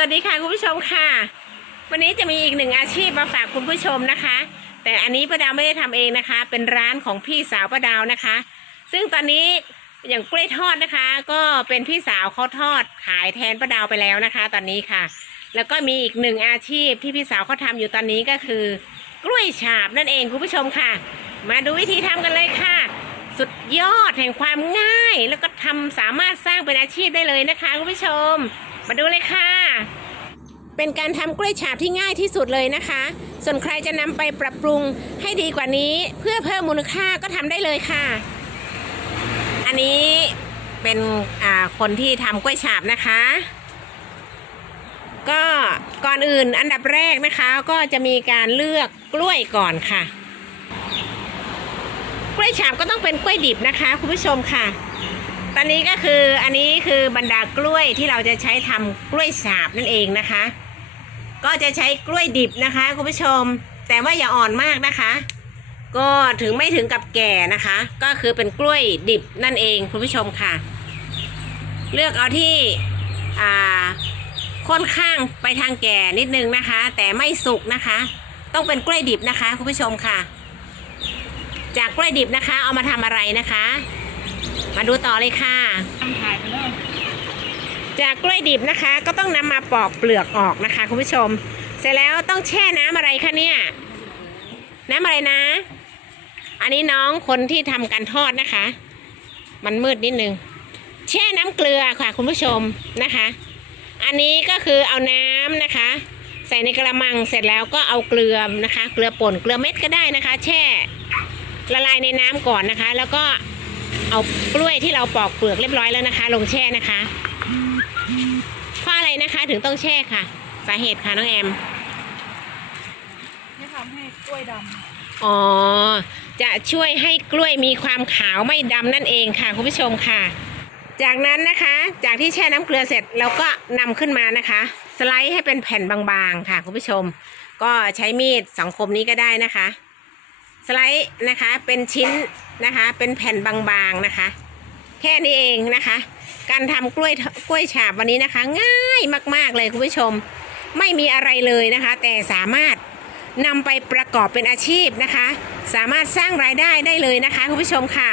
วัสดีค่ะคุณผู้ชมค่ะ วันนี้จะมีอีกหนึ่งอาชีพมาฝากคุณผู้ชมนะคะ แต่อันนี้ป้าดาวไม่ได้ทำเองนะคะ เป็นร้านของพี่สาวป้าดาวนะคะ ซึ่งตอนนี้อย่างกล้วยทอดนะคะ ก็เป็นพี่สาวเขาทอดขายแทนป้าดาวไปแล้วนะคะ ตอนนี้ค่ะ แล้วก็มีอีกหนึ่งอาชีพที่พี่สาวเขาทำอยู่ตอนนี้ก็คือ กล้วยฉาบนั่นเองคุณผู้ชมค่ะ มาดูวิธีทำกันเลยค่ะ สุดยอดแห่งความง่าย แล้วก็ทำสามารถสร้างเป็นอาชีพได้เลยนะคะคุณผู้ชม มาดูเลยค่ะ เป็นการทำกล้วยฉาบที่ง่ายที่สุดเลยนะคะ ส่วนใครจะนำไปปรับปรุงให้ดีกว่านี้ เพื่อเพิ่มมูลค่าก็ทำได้เลยค่ะ อันนี้เป็นคนที่ทำกล้วยฉาบนะคะ ก็ก่อนอื่นอันดับแรกนะคะ ก็จะมีการเลือกกล้วยก่อนค่ะ กล้วยฉาบก็ต้องเป็นกล้วยดิบนะคะ คุณผู้ชมค่ะ ตอนนี้ก็คืออันนี้คือบรรดากล้วยที่เราจะใช้ทำกล้วยฉาบนั่นเองนะคะ ก็จะใช้กล้วยดิบนะคะคุณผู้ชม แต่ว่าอย่าอ่อนมากนะคะ ก็ถึงไม่ถึงกับแก่นะคะ ก็คือเป็นกล้วยดิบนั่นเองคุณผู้ชมค่ะ เลือกเอาที่อ่าค่อนข้างไปทางแก่นิดนึงนะคะ แต่ไม่สุกนะคะ ต้องเป็นกล้วยดิบนะคะคุณผู้ชมค่ะ จากกล้วยดิบนะคะ เอามาทำอะไรนะคะ มาดูต่อเลยค่ะทำขายไปเลยจากกล้วยดิบนะคะ ก็ต้องนำมาปอกเปลือกออกนะคะคุณผู้ชม เสร็จแล้วต้องแช่น้ำอะไรคะเนี่ย น้ำอะไรนะ อันนี้น้องคนที่ทำการทอดนะคะ มันมืดนิดนึง แช่น้ำเกลือค่ะคุณผู้ชมนะคะ อันนี้ก็คือเอาน้ำนะคะ ใส่ในกระมังเสร็จแล้วก็เอาเกลือนะคะ เกลือป่นเกลือเม็ดก็ได้นะคะ แช่ละลายในน้ำก่อนนะคะ แล้วก็ เอากล้วยที่เราปอกเปลือกเรียบร้อยแล้วนะคะ ลงแช่นะคะเพราะอะไรนะคะถึงต้องแช่ค่ะ สาเหตุค่ะน้องแอมนี่ทำให้กล้วยดอ๋อจะช่วยให้กล้วยมีความขาวไม่ดำนั่นเองค่ะคุณผู้ชมค่ะ จากนั้นนะคะ จากที่แช่น้ำเกลือเสร็จเราก็นำขึ้นมานะคะ สไลด์ให้เป็นแผ่นบางๆค่ะคุณผู้ชม ก็ใช้มีดสังคมนี้ก็ได้นะคะ สไลด์นะคะเป็นชิ้นนะคะ เป็นแผ่นบางๆนะคะ แค่นี้เองนะคะ การทำกล้วยกล้วยฉาบวันนี้นะคะ ง่ายมากๆเลยคุณผู้ชม ไม่มีอะไรเลยนะคะ แต่สามารถนำไปประกอบเป็นอาชีพนะคะ สามารถสร้างรายได้ได้เลยนะคะคุณผู้ชมค่ะ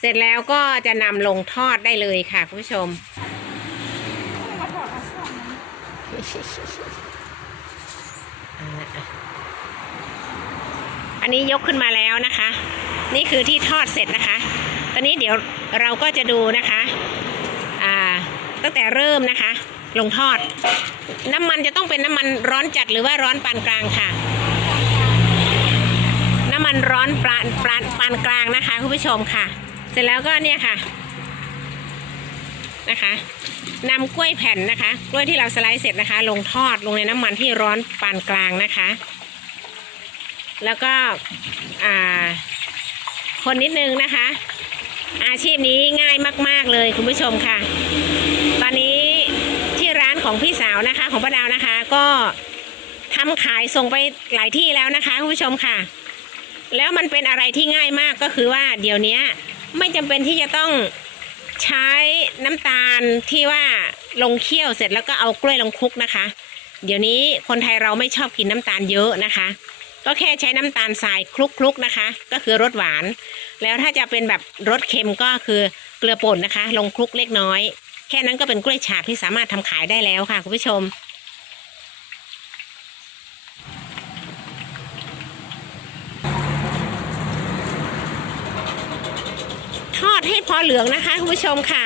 เสร็จแล้วก็จะนำลงทอดได้เลยค่ะคุณผู้ชมำมาถอดเอาของนั้น อันนี้ยกขึ้นมาแล้วนะคะ นี่คือที่ทอดเสร็จนะคะ ตอนนี้เดี๋ยวเราก็จะดูนะคะตั้งแต่เริ่มนะคะ ลงทอด น้ำมันจะต้องเป็นน้ำมันร้อนจัดหรือว่าร้อนปานกลางค่ะ น้ำมันร้อนปานปานปานกลางนะคะคุณผู้ชมค่ะ เสร็จแล้วก็เนี่ยค่ะนะคะนำกล้วยแผ่นนะคะ กล้วยที่เราสไลด์เสร็จนะคะ ลงทอดลงในน้ำมันที่ร้อนปานกลางนะคะ แล้วก็คนนิดนึงนะคะ อาชีพนี้ง่ายมาก ๆเลยคุณผู้ชมค่ะ ตอนนี้ที่ร้านของพี่สาวนะคะ ของป้าดาวนะคะ ก็ทำขายส่งไปหลายที่แล้วนะคะคุณผู้ชมค่ะ แล้วมันเป็นอะไรที่ง่ายมากก็คือว่าเดี๋ยวนี้ไม่จำเป็นที่จะต้องใช้น้ำตาลที่ว่าลงเคี่ยวเสร็จแล้วก็เอากล้วยลงคลุกนะคะ เดี๋ยวนี้คนไทยเราไม่ชอบกินน้ำตาลเยอะนะคะ ก็แค่ใช้น้ำตาลทรายคลุกๆนะคะ ก็คือรสหวาน แล้วถ้าจะเป็นแบบรสเค็มก็คือเกลือป่นนะคะ ลงคลุกเล็กน้อย แค่นั้นก็เป็นกล้วยฉาบที่สามารถทำขายได้แล้วค่ะคุณผู้ชมทอดให้พอเหลืองนะคะคุณผู้ชมค่ะ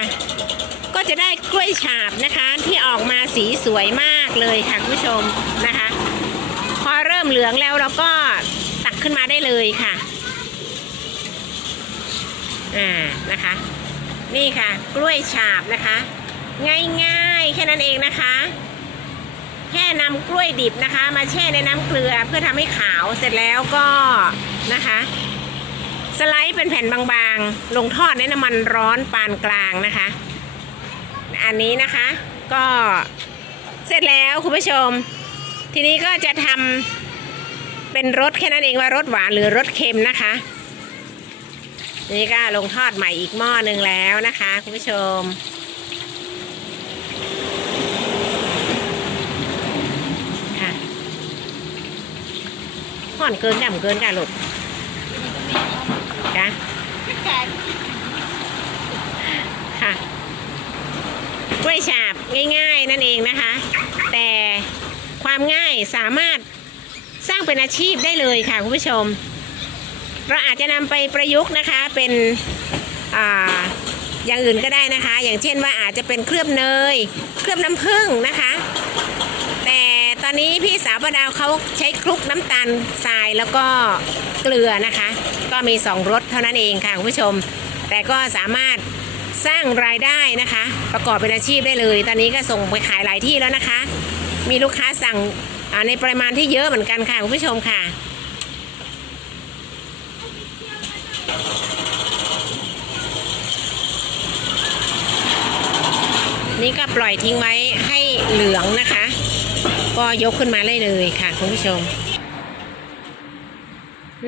ก็จะได้กล้วยฉาบนะคะที่ออกมาสีสวยมากเลยค่ะคุณผู้ชมนะคะ มเหลืองแล้วเราก็ตักขึ้นมาได้เลยค่ะ อ่านะคะ นี่ค่ะ กล้วยฉาบนะคะ ง่ายๆแค่นั้นเองนะคะ แค่นำกล้วยดิบนะคะ มาแช่ในน้ำเกลือเพื่อทำให้ขาวเสร็จแล้วก็นะคะ สไลด์เป็นแผ่นบางๆ ลงทอดในน้ำมันร้อนปานกลางนะคะ อันนี้นะคะก็เสร็จแล้วคุณผู้ชม ทีนี้ก็จะทำ เป็นรสแค่นั้นเองว่ารสหวานหรือรสเค็มนะคะ นี่ก็ลงทอดใหม่อีกหม้อหนึ่งแล้วนะคะคุณผู้ชมห่อนเกินดำเกินกะนลูกจ้ะค่ะกล้วยฉาบง่าย ๆ นั่นเองนะคะ แต่ความง่ายสามารถ สร้างเป็นอาชีพได้เลยค่ะคุณผู้ชม เราอาจจะนำไปประยุกต์นะคะเป็นออย่างอื่นก็ได้นะคะ อย่างเช่นว่าอาจจะเป็นเคลือบเนย เคลือบน้ำผึ้งนะคะ แต่ตอนนี้พี่สาวประดาวเขาใช้คลุกน้ำตาลทรายแล้วก็เกลือนะคะ ก็มีสองรสเท่านั้นเองค่ะคุณผู้ชม แต่ก็สามารถสร้างรายได้นะคะ ประกอบเป็นอาชีพได้เลย ตอนนี้ก็ส่งไปขายหลายที่แล้วนะคะ มีลูกค้าสั่ง ในปริมาณที่เยอะเหมือนกันค่ะคุณผู้ชมค่ะ นี่ก็ปล่อยทิ้งไว้ให้เหลืองนะคะ ก็ยกขึ้นมาเลยเลยค่ะคุณผู้ชม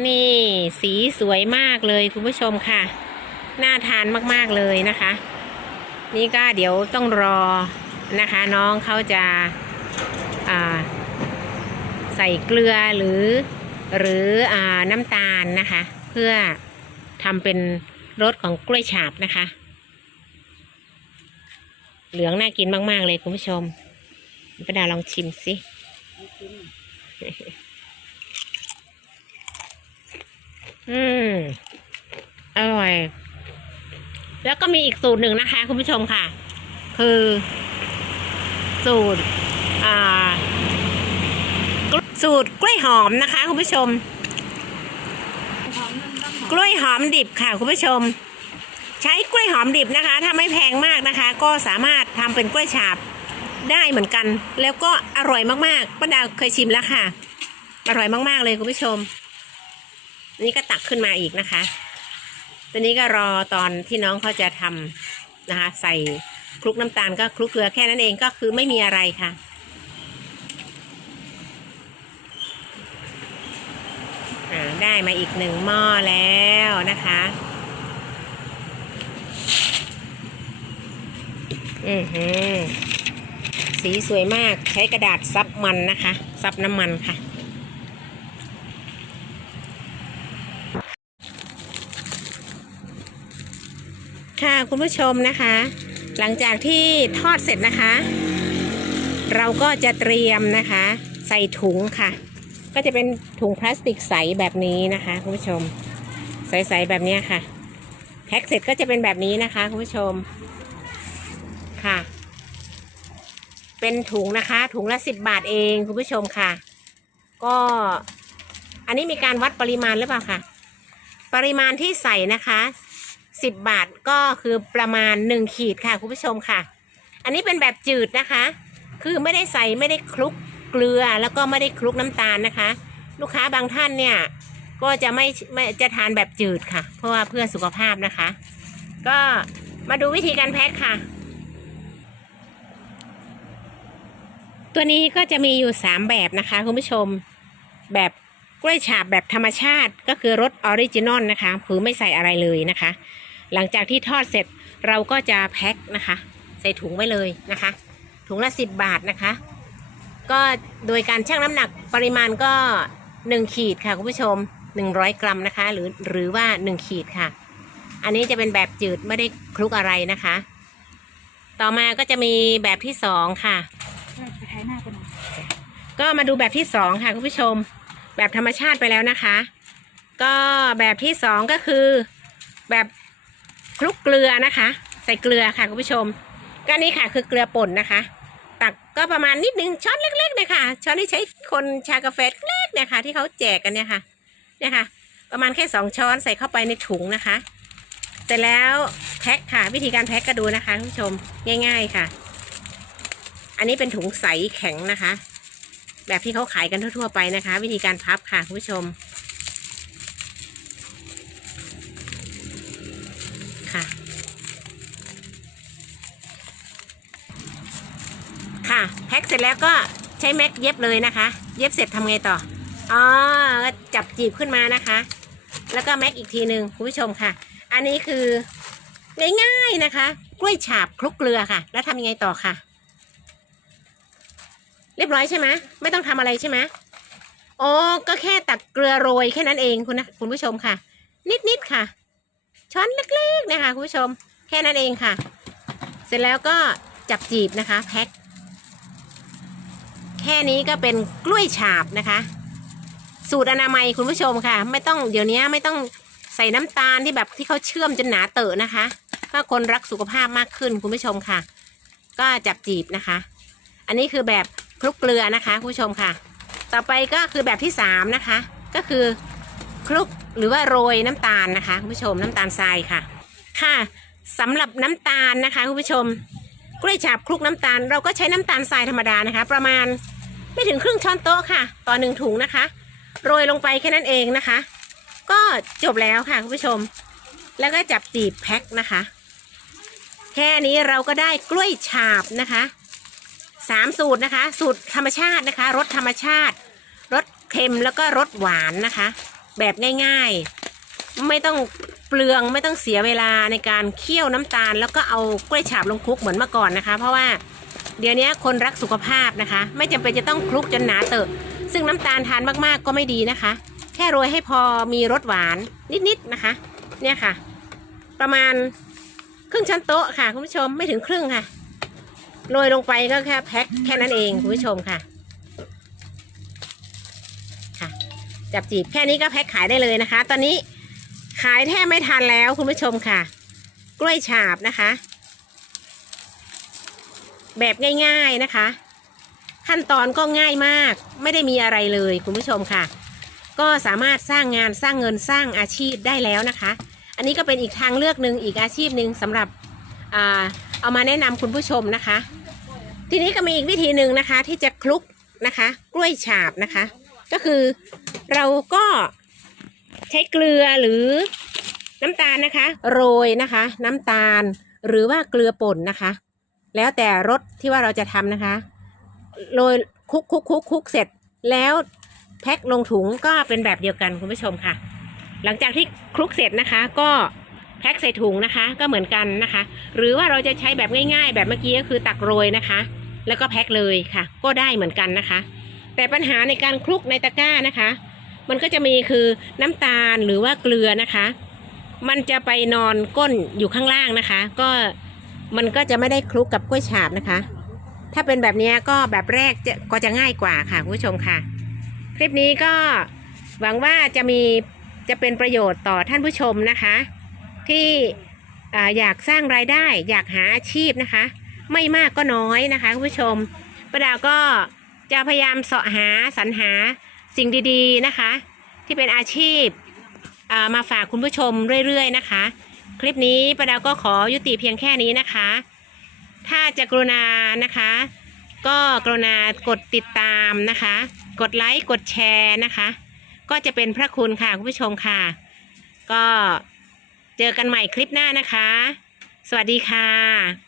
นี่สีสวยมากเลยคุณผู้ชมค่ะ น่าทานมากๆเลยนะคะ นี่ก็เดี๋ยวต้องรอนะคะ น้องเขาจะ ใส่เกลือหรือ หรืออน้ำตาลนะคะ เพื่อทำเป็นรสของกล้วยฉาบนะคะ เหลืองน่ากินมาก ๆ เลยคุณผู้ชมประดาลองชิมสิอืมอร่อย แล้วก็มีอีกสูตรหนึ่งนะคะ คุณผู้ชมค่ะ คือ สูตร อ่า สูตรกล้วยหอมนะคะคุณผู้ชม กล้วยหอมดิบค่ะคุณผู้ชม ใช้กล้วยหอมดิบนะคะ ถ้าไม่แพงมากนะคะ ก็สามารถทำเป็นกล้วยฉาบได้เหมือนกัน แล้วก็อร่อยมากๆป้าดาวเคยชิมแล้วค่ะ อร่อยมากๆเลยคุณผู้ชม นี่ก็ตักขึ้นมาอีกนะคะตอนนี้ก็รอตอนที่น้องเขาจะทำนะคะ ใส่คลุกน้ำตาลก็คลุกเกลือแค่นั้นเองก็คือไม่มีอะไรค่ะ อ่า ได้มาอีกหนึ่งหม้อแล้วนะคะ อือหือ สีสวยมากใช้กระดาษซับมันนะคะ ซับน้ำมันค่ะ ค่ะคุณผู้ชมนะคะ หลังจากที่ทอดเสร็จนะคะ เราก็จะเตรียมนะคะ ใส่ถุงค่ะ ก็จะเป็นถุงพลาสติกใสแบบนี้นะคะคุณผู้ชม ใสๆแบบนี้ค่ะ แพ็คเสร็จก็จะเป็นแบบนี้นะคะคุณผู้ชมค่ะ เป็นถุงนะคะ ถุงละสิบบาทเองคุณผู้ชมค่ะ ก็อันนี้มีการวัดปริมาณหรือเปล่าคะปริมาณที่ใส่นะคะสิบบาทก็คือประมาณหนึ่งขีดค่ะคุณผู้ชมค่ะ อันนี้เป็นแบบจืดนะคะ คือไม่ได้ใส่ไม่ได้คลุก เกลือแล้วก็ไม่ได้คลุกน้ำตาลนะคะ ลูกค้าบางท่านเนี่ยก็จะไม่ไม่จะทานแบบจืดค่ะ เพราะว่าเพื่อสุขภาพนะคะ ก็มาดูวิธีการแพ็คค่ะ ตัวนี้ก็จะมีอยู่ 3 แบบนะคะคุณผู้ชมแบบกล้วยฉาบแบบธรรมชาติก็คือรสออริจินอลนะคะคือไม่ใส่อะไรเลยนะคะ หลังจากที่ทอดเสร็จเราก็จะแพ็คนะคะ ใส่ถุงไว้เลยนะคะ ถุงละ 10 บาทนะคะ ก็โดยการชั่งน้ำหนักปริมาณก็ 1 ขีดค่ะคุณผู้ชม 100 กรัมนะคะ หรือหรือว่า 1 ขีดค่ะ อันนี้จะเป็นแบบจืดไม่ได้คลุกอะไรนะคะ ต่อมาก็จะมีแบบที่สองค่ะ ก็มาดูแบบที่สองค่ะคุณผู้ชม แบบธรรมชาติไปแล้วนะคะ ก็แบบที่สองก็คือแบบคลุกเกลือนะคะ ใส่เกลือค่ะคุณผู้ชมก็นี่ค่ะคือเกลือป่นนะคะ ก็ประมาณนิดนึงช้อนเล็กๆเนี่ยค่ะช้อนที่ใช้คนชากาแฟเล็กๆเนี่ยค่ะที่เขาแจกกันเนี่ยค่ะเนี่ยค่ะ ประมาณแค่สองช้อนใส่เข้าไปในถุงนะคะเสร็จแล้วแพ็คค่ะ วิธีการแพ็คก็ดูนะคะคุณผู้ชมง่าย ๆค่ะ อันนี้เป็นถุงใสแข็งนะคะ แบบที่เขาขายกันทั่วๆไปนะคะ วิธีการพับค่ะคุณผู้ชม ค่ะ แพ็คเสร็จแล้วก็ใช้แม็กเย็บเลยนะคะ เย็บเสร็จทำไงต่ออ๋อก็จับจีบขึ้นมานะคะ แล้วก็แม็กอีกทีหนึ่งคุณผู้ชมค่ะ อันนี้คือง่ายๆนะคะ กล้วยฉาบคลุกเกลือค่ะ แล้วทำยังไงต่อค่ะ เรียบร้อยใช่ไหมไม่ต้องทำอะไรใช่ไหมอ๋อก็แค่ตักเกลือโรยแค่นั้นเองคุณนะคุณผู้ชมค่ะ นิดๆค่ะ ช้อนเล็กๆนะคะ คุณผู้ชม แค่นั้นเองค่ะ เสร็จแล้วก็จับจีบนะคะ แพ็ค ค่นี้ก็เป็นกล้วยฉาบนะคะ สูตรอนามัยคุณผู้ชมค่ะ ไม่ต้องเดี๋ยวนี้ไม่ต้องใส่น้ำตาลที่แบบที่เขาเชื่อมจนหนาเตอะนะคะ ก็คนรักสุขภาพมากขึ้นคุณผู้ชมค่ะ ก็จับจีบนะคะ อันนี้คือแบบคลุกเกลือนะคะคุณผู้ชมค่ะ ต่อไปก็คือแบบที่สามนะคะ ก็คือคลุกหรือว่าโรยน้ำตาลนะคะคุณผู้ชมน้ำตาลทรายค่ะ ค่ะสำหรับน้ำตาลนะคะคุณผู้ชมกล้วยฉาบคลุกน้ำตาล เราก็ใช้น้ำตาลทรายธรรมดานะคะ ประมาณ ไม่ถึงครึ่งช้อนโต๊ะค่ะ ต่อหนึ่งถุงนะคะ โรยลงไปแค่นั้นเองนะคะ ก็จบแล้วค่ะคุณผู้ชม แล้วก็จับจีบแพ็คนะคะ แค่นี้เราก็ได้กล้วยฉาบนะคะสามสูตรนะคะ สูตรธรรมชาตินะคะรสธรรมชาติรสเค็มแล้วก็รสหวานนะคะ แบบง่ายๆ ไม่ต้องเปลืองไม่ต้องเสียเวลาในการเคี่ยวน้ำตาล แล้วก็เอากล้วยฉาบลงคลุกเหมือนเมื่อก่อนนะคะ เพราะว่า เดี๋ยวนี้คนรักสุขภาพนะคะ ไม่จำเป็นจะต้องคลุกจนหนาเตอะ ซึ่งน้ำตาลทานมากๆก็ไม่ดีนะคะ แค่โรยให้พอมีรสหวานนิดๆนะคะ เนี่ยค่ะ ประมาณครึ่งช้อนโต๊ะค่ะคุณผู้ชมไม่ถึงครึ่งค่ะโรยลงไปก็แค่แพ็คแค่นั้นเองคุณผู้ชมค่ะค่ะ จับจีบแค่นี้ก็แพ็คขายได้เลยนะคะ ตอนนี้ขายแทบไม่ทันแล้วคุณผู้ชมค่ะ กล้วยฉาบนะคะ แบบง่าย ๆนะคะ ขั้นตอนก็ง่ายมาก ไม่ได้มีอะไรเลยคุณผู้ชมค่ะ ก็สามารถสร้างงานสร้างเงินสร้างอาชีพได้แล้วนะคะ อันนี้ก็เป็นอีกทางเลือกหนึ่งอีกอาชีพหนึ่งสำหรับอเอามาแนะนำคุณผู้ชมนะคะ ทีนี้ก็มีอีกวิธีหนึ่งนะคะ ที่จะคลุกนะคะ กล้วยฉาบนะคะ ก็คือเราก็ใช้เกลือหรือน้ำตาลนะคะ โรยนะคะ น้ำตาลหรือว่าเกลือป่นนะคะ แล้วแต่รสที่ว่าเราจะทำนะคะโรยคลุกคุกคุกคุกเสร็จแล้วแพ็คลงถุงก็เป็นแบบเดียวกันคุณผู้ชมค่ะ หลังจากที่คลุกเสร็จนะคะ ก็แพ็คใส่ถุงนะคะ ก็เหมือนกันนะคะ หรือว่าเราจะใช้แบบง่ายๆ แบบเมื่อกี้ก็คือตักโรยนะคะ แล้วก็แพ็คเลยค่ะ ก็ได้เหมือนกันนะคะ แต่ปัญหาในการคลุกในตะกร้านะคะ มันก็จะมีคือน้ำตาลหรือว่าเกลือนะคะ มันจะไปนอนก้นอยู่ข้างล่างนะคะ ก็ มันก็จะไม่ได้คลุกกับกล้วยฉาบนะคะ ถ้าเป็นแบบนี้ก็แบบแรกจะก็จะง่ายกว่าค่ะคุณผู้ชมค่ะ คลิปนี้ก็หวังว่าจะมีจะเป็นประโยชน์ต่อท่านผู้ชมนะคะ ที่อ่อยากสร้างรายได้ อยากหาอาชีพนะคะ ไม่มากก็น้อยนะคะคุณผู้ชมประดาก็จะพยายามเสาะหาสรรหาสิ่งดีๆนะคะ ที่เป็นอาชีพมาฝากคุณผู้ชมเรื่อยๆนะคะ คลิปนี้ประดาก็ขอยุติเพียงแค่นี้นะคะ ถ้าจะกรุณานะคะ ก็กรุณากดติดตามนะคะ กดไลค์กดแชร์นะคะ ก็จะเป็นพระคุณค่ะคุณผู้ชมค่ะ ก็เจอกันใหม่คลิปหน้านะคะ สวัสดีค่ะ